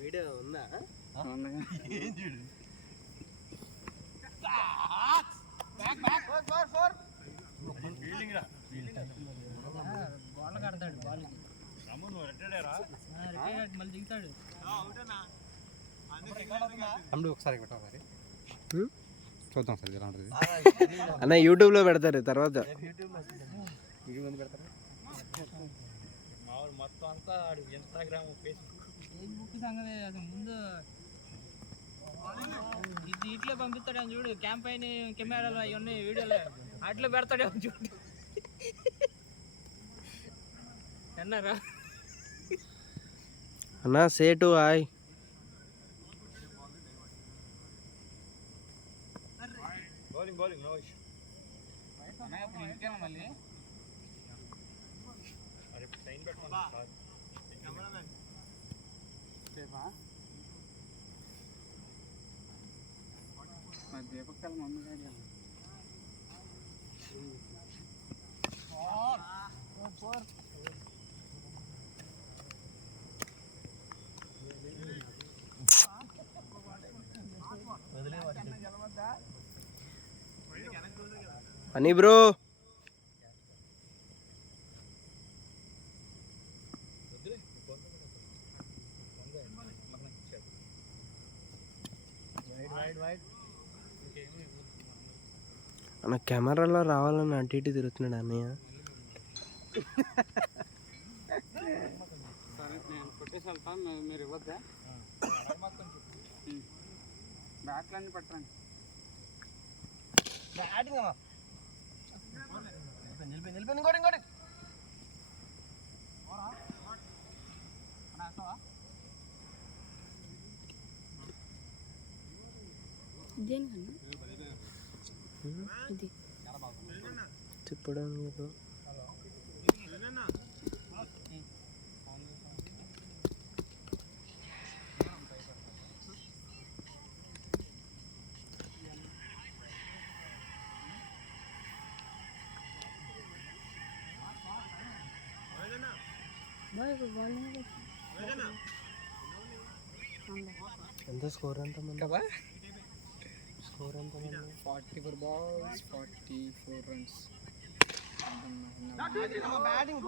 Video ఉందా? కడతాడు ball మళ్ళీ దిగుతాడు. ఒకసారి పెట్టాలి చూద్దాం సార్ ఎలా ఉంటుంది అన్న. యూట్యూబ్లో పెడతారు తర్వాత. మొత్తం అంతా ఇన్స్టాగ్రామ్ ఫేస్బుక్ సంగతి. అది ముందు ఇట్లే పంపిస్తాడు అని చూడు. క్యాంప్ అయిన కెమెరాలు అవన్నీ వీడియోలు అట్లా పెడతాడే చూడు. అన్నారా అన్నా సేటు హాయ్. బౌలింగ్ మళ్ళీ దీపకాల మమ్మీ అని బ్రో. అన్న కెమెరాలో రావాలని అటు ఇటు తిరుగుతున్నాడు అన్నయ్య. సరే నేను కొట్టేసి వెళ్తాను, మీరు ఇవ్వద్దా? బ్యాట్లన్నీ పట్టండి. బ్యాటింగ్ అమ్మా నిలిపి ఇంకోటి తిప్పడం ఎంత స్కోర్ ఎంత మంది? స్కోర్ ఎంత మంది? 44 balls 44 runs. బ్యాటింగ్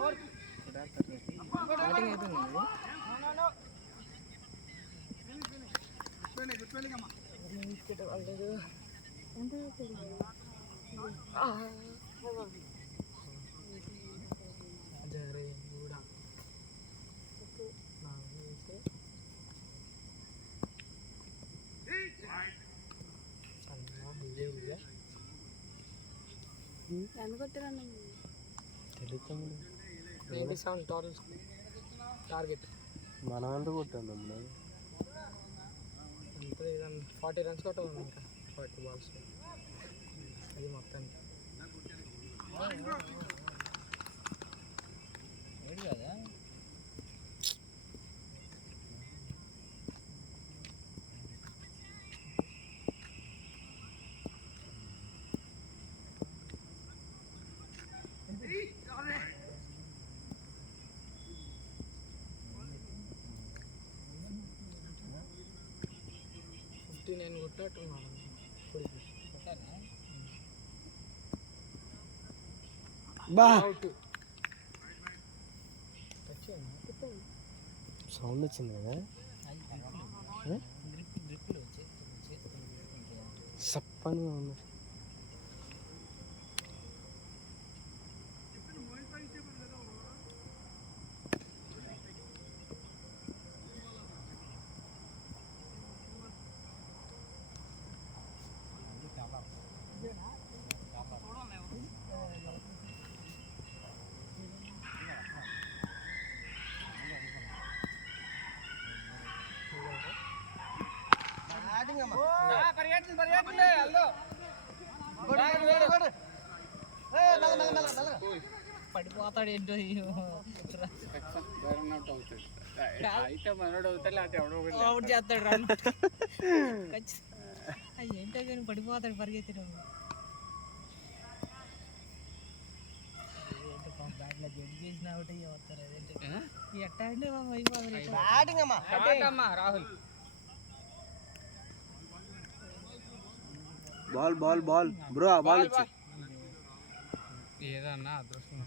టార్గెట్ మనం అంత కొట్టాను. 40 runs కొట్టాలి ఇంకా 40 balls. అది మొత్తానికి ఏడు కదా. నేను కొట్టట్టున్నాను. సౌండ్ వచ్చింది కదా, సప్పని ఉంది. పడిపోతాడు ఏంటో. అయితే మనోడు అవుతాడు, లేకపోతే ఎవడో అవుట్ చేస్తాడు. ఏంటో కానీ పడిపోతాడు పరిగెత్తడం. బ్యాట్లో Rahul ball ball ball bro ఆ బాల్ ఇచ్చి ఏదన్నా అదృష్టం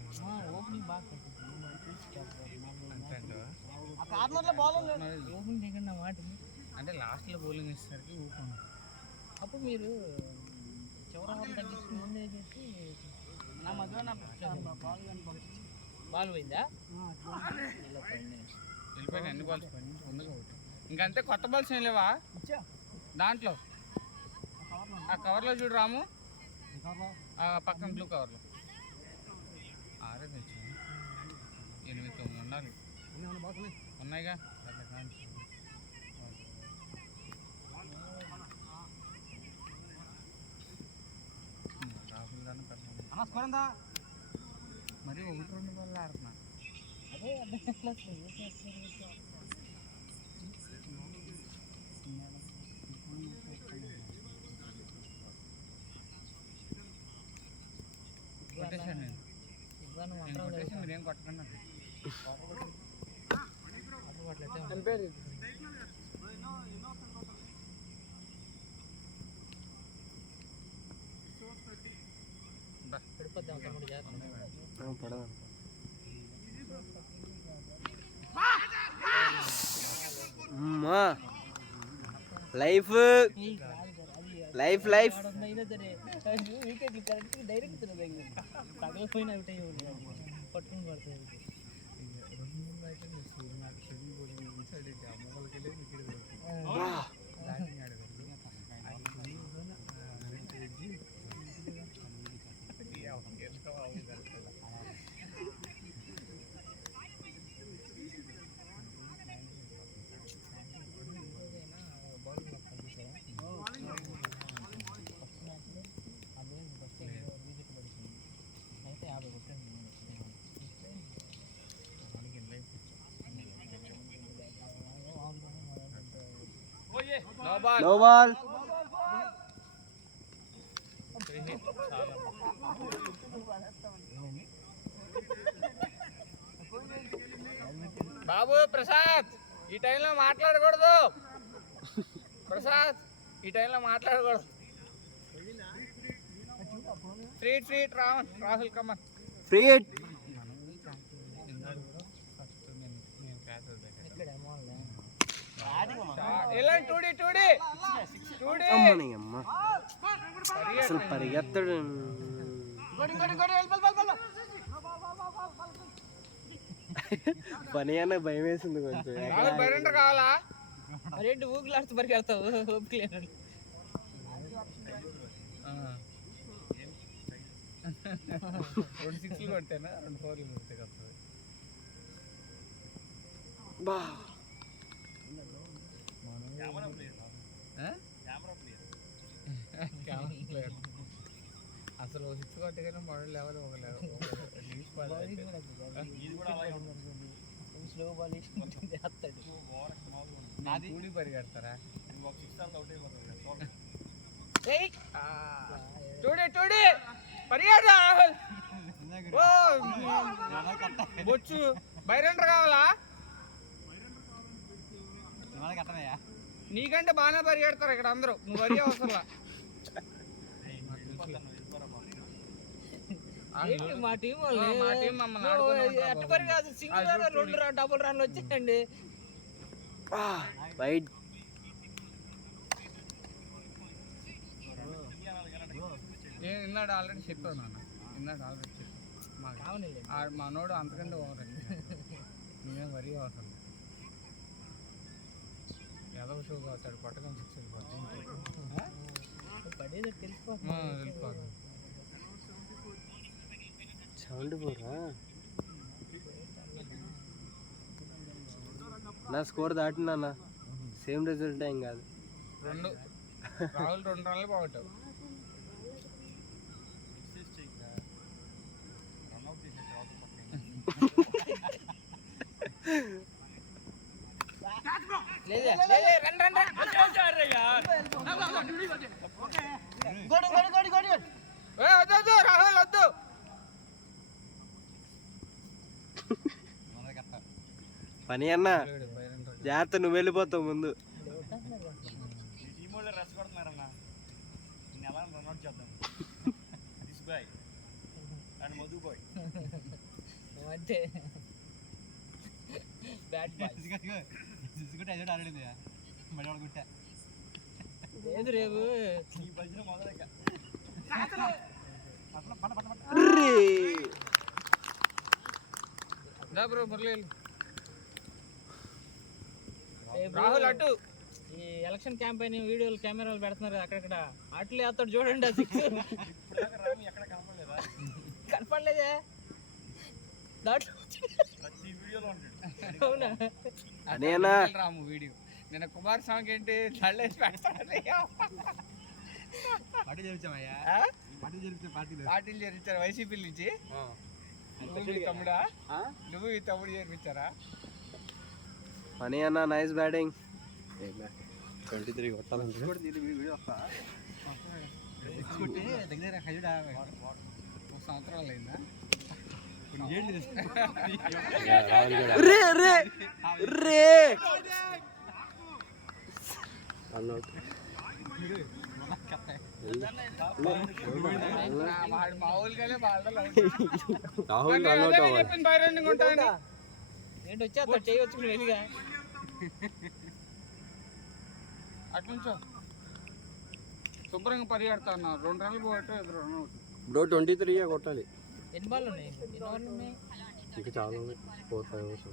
అంటే లాస్ట్లో బౌలింగ్ ఇచ్చేసరికి ఊపుకున్నాం. అప్పుడు మీరు చివరి తగ్గించుకుని ముందే చేసి నా మధ్య బాల్ పోయిందా వెళ్ళిపోయినా అన్ని బాల్స్ పోయినా ఇంకంతే. కొత్త బాల్స్ ఏం లేవా దాంట్లో? ఆ కవర్లో చూడు రాము, పక్కన బ్లూ కవర్లో 6 తెచ్చాను. 8, 9 ఉండాలి. ఉన్నాయిగా రాహుల్ గారిని పెద్ద మరి 1-2 బాల్ ఆడుతున్నా. కొట్టేశాను నేను కొట్టేసి మీరేం కొట్టకండి. లైఫ్ లైఫ్ లైఫ్ వికెట్లు కరెక్ట్ డైరెక్ట్ తగలిపోయినా పట్టుకుని పడుతుంది. No ball. బాబు ప్రసాద్ ఈ టైంలో మాట్లాడకూడదు. ప్రసాద్ ఈ టైంలో మాట్లాడకూడదు. Free Rahul come on free hit. అసలు పరిగెత్తడు. పని అన్న భయం వేసింది కొంచెం. కావాలా రెండు ఊగులాడుతూ పరిగెడతావు. ఓపిక 2 6 కొట్టానా 2 4 కొట్టే వస్తుంది. అసలు 6 కొట్టగానే మోడల్ లెవెల్ ఒక లెవెల్ స్లో బాల్ కూడి పరిగెడతారా? చూడే పరిగెడతా బొచ్చు బైరెండర్ కావాలా? నీకంటే బాగానే పరిగెడతారు ఇక్కడ అందరూ. నువ్వు వరి అవసరంలా. మా టీం మమ్మల్ని ఎట్ట పరిగె సింగిల్ రన్ 2 డబుల్ రన్లు వచ్చాయండి. వైడ్ ఇన్నాడు ఆల్రెడీ చెప్పాను నాన్న. ఇన్నాడు ఆల్రెడీ చెప్పాను. మనోడు అంతకంటే ఓవర్. నేనే వరి అవసరం. ఏదో షోగా అవుతాడు కొట్టగా 6 వెళ్ళిపోతుంది. సౌండ్ పోరా. నా స్కోర్ దాటినా సేమ్ రిజల్ట్ ఏం కాదు. రాహుల్ 2 రన్లు బాగుంటావు. రాహుల్ వద్దు. పని అన్న జాగ్రత్త, నువ్వు వెళ్ళిపోతావు ముందు. రాహుల్ అటు ఈ ఎలక్షన్ క్యాంపెయిన్ వీడియోలు కెమెరాలు పెడుతున్నారు అక్కడక్కడ, అట్లే అతడు చూడండి. అది కనపడలేదే దాంట్లో. అవునా రాము వీడియో నేను కుమారస్వామికి ఏంటి చల్లేసి పెడతాను. పార్టీలు చేర్పించారు వైసీపీ నుంచి. తమ్ముడా నువ్వు ఈ తమ్ముడు చేర్పించారా? పని అన్న నైస్ బ్యాటింగ్. 23 కొట్టాలంటే సంవత్సరాలు అయిందా? రే రే రే మామూలుగానే ఏంటి వచ్చి అతడు చేయవచ్చు వెళ్ళిగా. అట్నుంచో శుభ్రంగా పరిగెడతా ఉన్నారు. 2 రన్లు పోగొట్టు, 2 రన్లు బ్రో 23 కొట్టాలి. ఎన్ని బాల్ ఉన్నాయి? ఎన్ని ఓవర్లు ఉన్నాయి? ఇంకా చాలా ఉన్నాయి, 4-5 అవర్స్.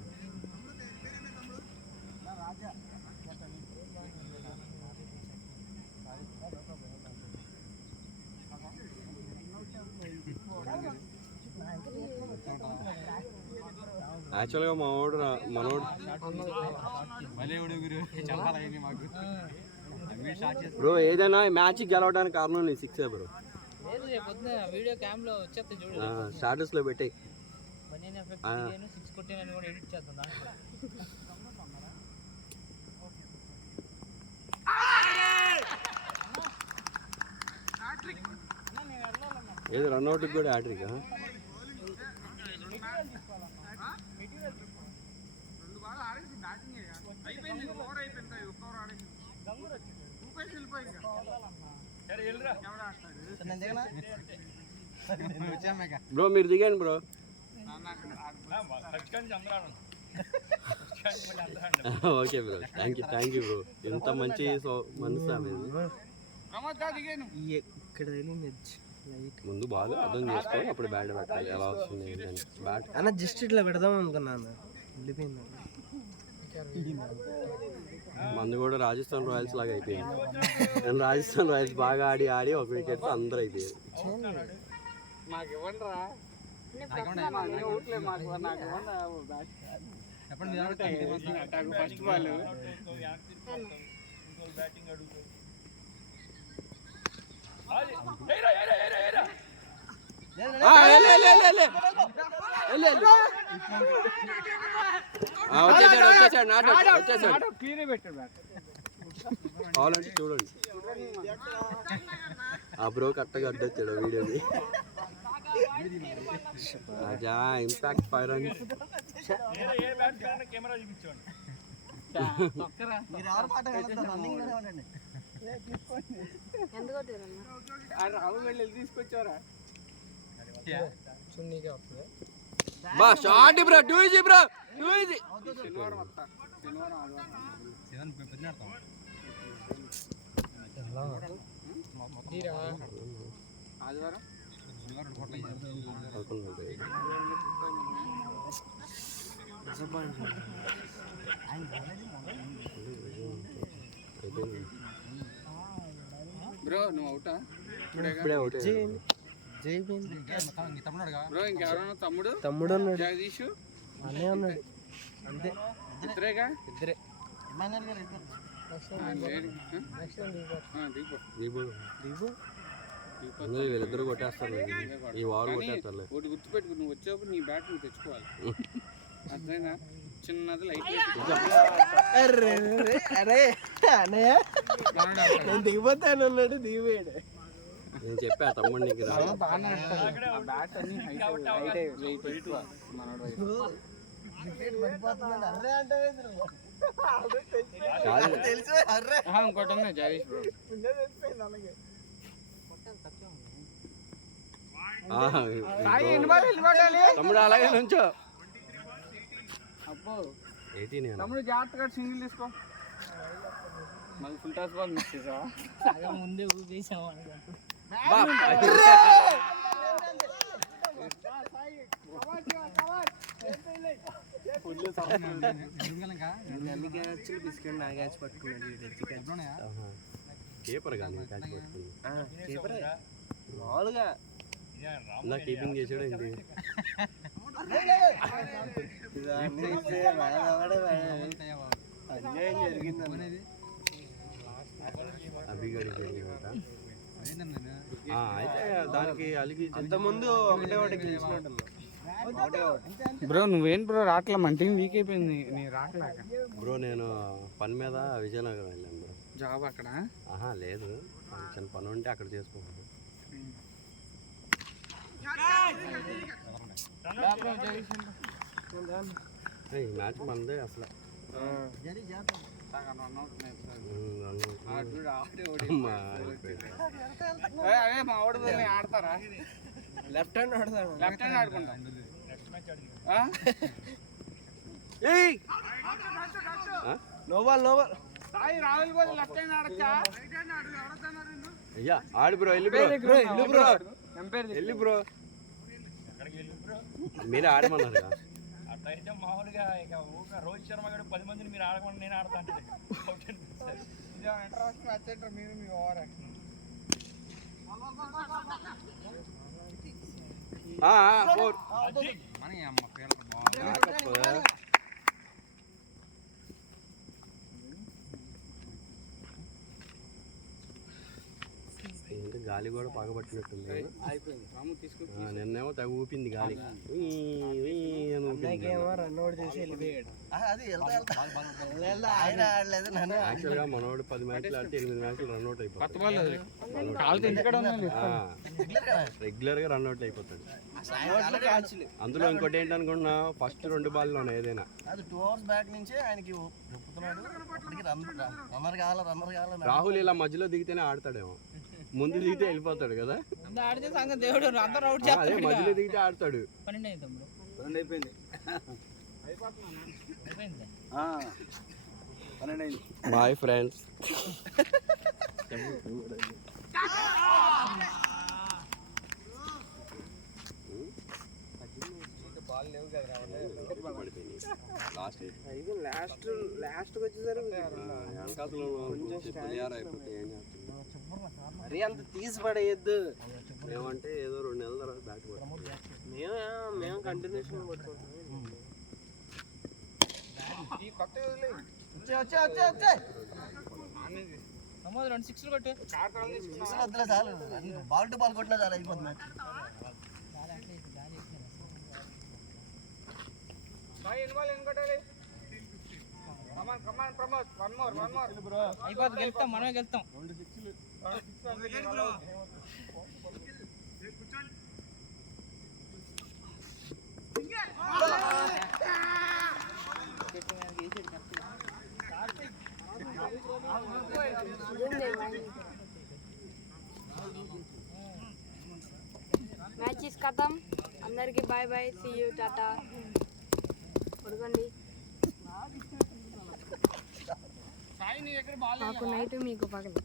యాక్చువల్గా మనోడు బ్రో ఏదైనా మ్యాచ్ గెలవడానికి కారణం నీ 6 బ్రో. లేదు రేపు పొద్దున వీడియో క్యామ్ లో వచ్చేస్తే చూడు, స్టాటస్ లో పెట్టే 6 కొట్టినని కూడా ఎడిట్ చేద్దాం దాంట్లో. ఏది రన్అట్ కూడా హ్యాట్రిక్. బ్రో మీరు దిగండి bro. Okay bro, thank you bro. ఎంత మంచి మనసు ఇక్కడ ముందు బాగా అర్థం చేసుకోవాలి, అప్పుడు బ్యాట్ పెట్టాలి. ఎలా వస్తుంది బ్యాట్ అన్న జస్ట్ ఇట్లా పెడదాం అనుకున్నాను, వెళ్ళిపోయింది. మందు కూడా రాజస్థాన్ రాయల్స్ లాగా అయిపోయింది. నేను రాజస్థాన్ రాయల్స్ బాగా ఆడి ఒక వికెట్ అందరూ అయిపోయింది. ఫస్ట్ బాల్ కావాలంటే చూడండి. ఆ బ్రో కరెక్ట్గా అడ్డొచ్చాడు వీడియోని. రాజా ఇంపాక్ట్ 5 runs. తీసుకొచ్చారా? బా shot bro, 2 easy bro, 2 easy. ఆదివారం బ్రో నువ్వు అవుటా? ఇప్పుడే అవుట్. బ్రో ఇంకెవరన్నా తమ్ముడు ఉన్నాడు, జగదీష్ అనే ఉన్నాడు, అంతే. ఇద్దరేగా? ఇద్దరే. వీళ్ళిద్దరు కొట్టేస్తారు, ఈ వారు కొట్టేస్తారు. ఒకటి గుర్తుపెట్టుకు, నువ్వు వచ్చేప్పుడు నీ బ్యాట్ నువ్వు తెచ్చుకోవాలి. అర్థమైనా? చిన్నది లైట్ దిగిపోతాను అన్నాడు, దిగిపోయాడు. నేను చెప్పా తమ్ముడు నీకు బ్యాట్ అన్ని ఇంకోటి ఉంది జగదీష్ బ్రో. తమ్ముడు అలాగే నుంచో. అబ్బో 18 తమ్ముడు జాగ్రత్తగా సింగిల్ తీసుకో. మళ్ళీ ఫుల్ టాస్ బాల్ మిస్ చేసావా? సగం ముందే ఊపేసాము అనుకుంటా. బిస్కెట్ నా క్యాచ్ పట్టుకున్నాడు. కీపర్ కానీ క్యాచ్ పట్టుకున్నాడు. కీపర్ మామూలుగా ఇలా కీపింగ్ చేసాడు ఏంటి? అన్యాయం జరిగింది. అభిగడి జరిగిందట. అయితే దానికి అలిగి అంతకుముందు ఒకటే ఒకటి గెలిచినట్టు. బ్రో నువ్వేం బ్రో రాట్లా మన టీం వీక్ అయిపోయింది. నీ రాట్లాక బ్రో నేను పని మీద విజయనగరం వెళ్ళాను బ్రో. జాబ్ అక్కడ లేదు, చిన్న పని ఉంటే అక్కడ చేసుకున్నాను. ఈ మ్యాచ్ మనదే అసలు. అదే మా వాడు ఆడతారా? లెఫ్ట్ హ్యాండ్ ఆడతాను. లెఫ్ట్ హ్యాండ్ ఆడుకుంటా. నోబాల్ నోబాల్ రాహుల్ కూడా లెఫ్ట్ హ్యాండ్ ఆడచ్చా? అయ్యా ఆడు బ్రో. వెళ్ళి బ్రో, వెళ్ళి బ్రో, వెళ్ళి బ్రో. మీరే ఆడమన్నారు. అట్లయితే మామూలుగా ఇక రోహిత్ శర్మ గారు 10 మందిని మీరు ఆడకుండా నేను ఆడతాను. గాలి కూడా పగబట్టినట్టుంది. అయిపోయింది. రాము తీసుకుని నిన్నేమో తెగ ఊపింది గాలి. యాక్చువల్గా మనోడు 10 మ్యాచ్లు ఆడితే 8 మ్యాచ్లు రన్అట్ అయిపోతాడు. రెగ్యులర్ గా రన్అట్ అయిపోతాడు. అందులో ఇంకోటి ఏంటనుకుంటున్నా, ఫస్ట్ 2 బాల్లోనే ఏదైనా రాహుల్ ఇలా మధ్యలో దిగితేనే ఆడతాడేమో. ముందు దిగితే వెళ్ళిపోతాడు కదా. ఆడితే సంగతి దేవుడు అందరూ అవుట్ అదే చేస్తాడు. మధ్యలో దిగితే ఆడతాడు. 12 అయింది తమ్ముడు. 12 అయిపోయింది. అయిపోయింది. 12 అయింది. Bye friends. లాస్ట్ వచ్చేసరికి మరీ అంత తీసి పడేయద్దు. ఏమంటే ఏదో 2 నెలల తర్వాత బ్యాట్ పడుతుంది. మేము కంటిన్యూషన్ పట్టుకుంటాం. నమోదు 2 6లు కొట్టు. బాల్ టు బాల్ కొట్టినా చాలా అయిపోతుంది. అయిపోతుంది, గెలుస్తాం, మనమే గెలుస్తాం. మ్యాచ్ ఇస్ ఖతం. అందరికి బాయ్ బాయ్, సీ యూ, టాటా. పడుకోండి. మాకు నైట్ మీకు పగలు.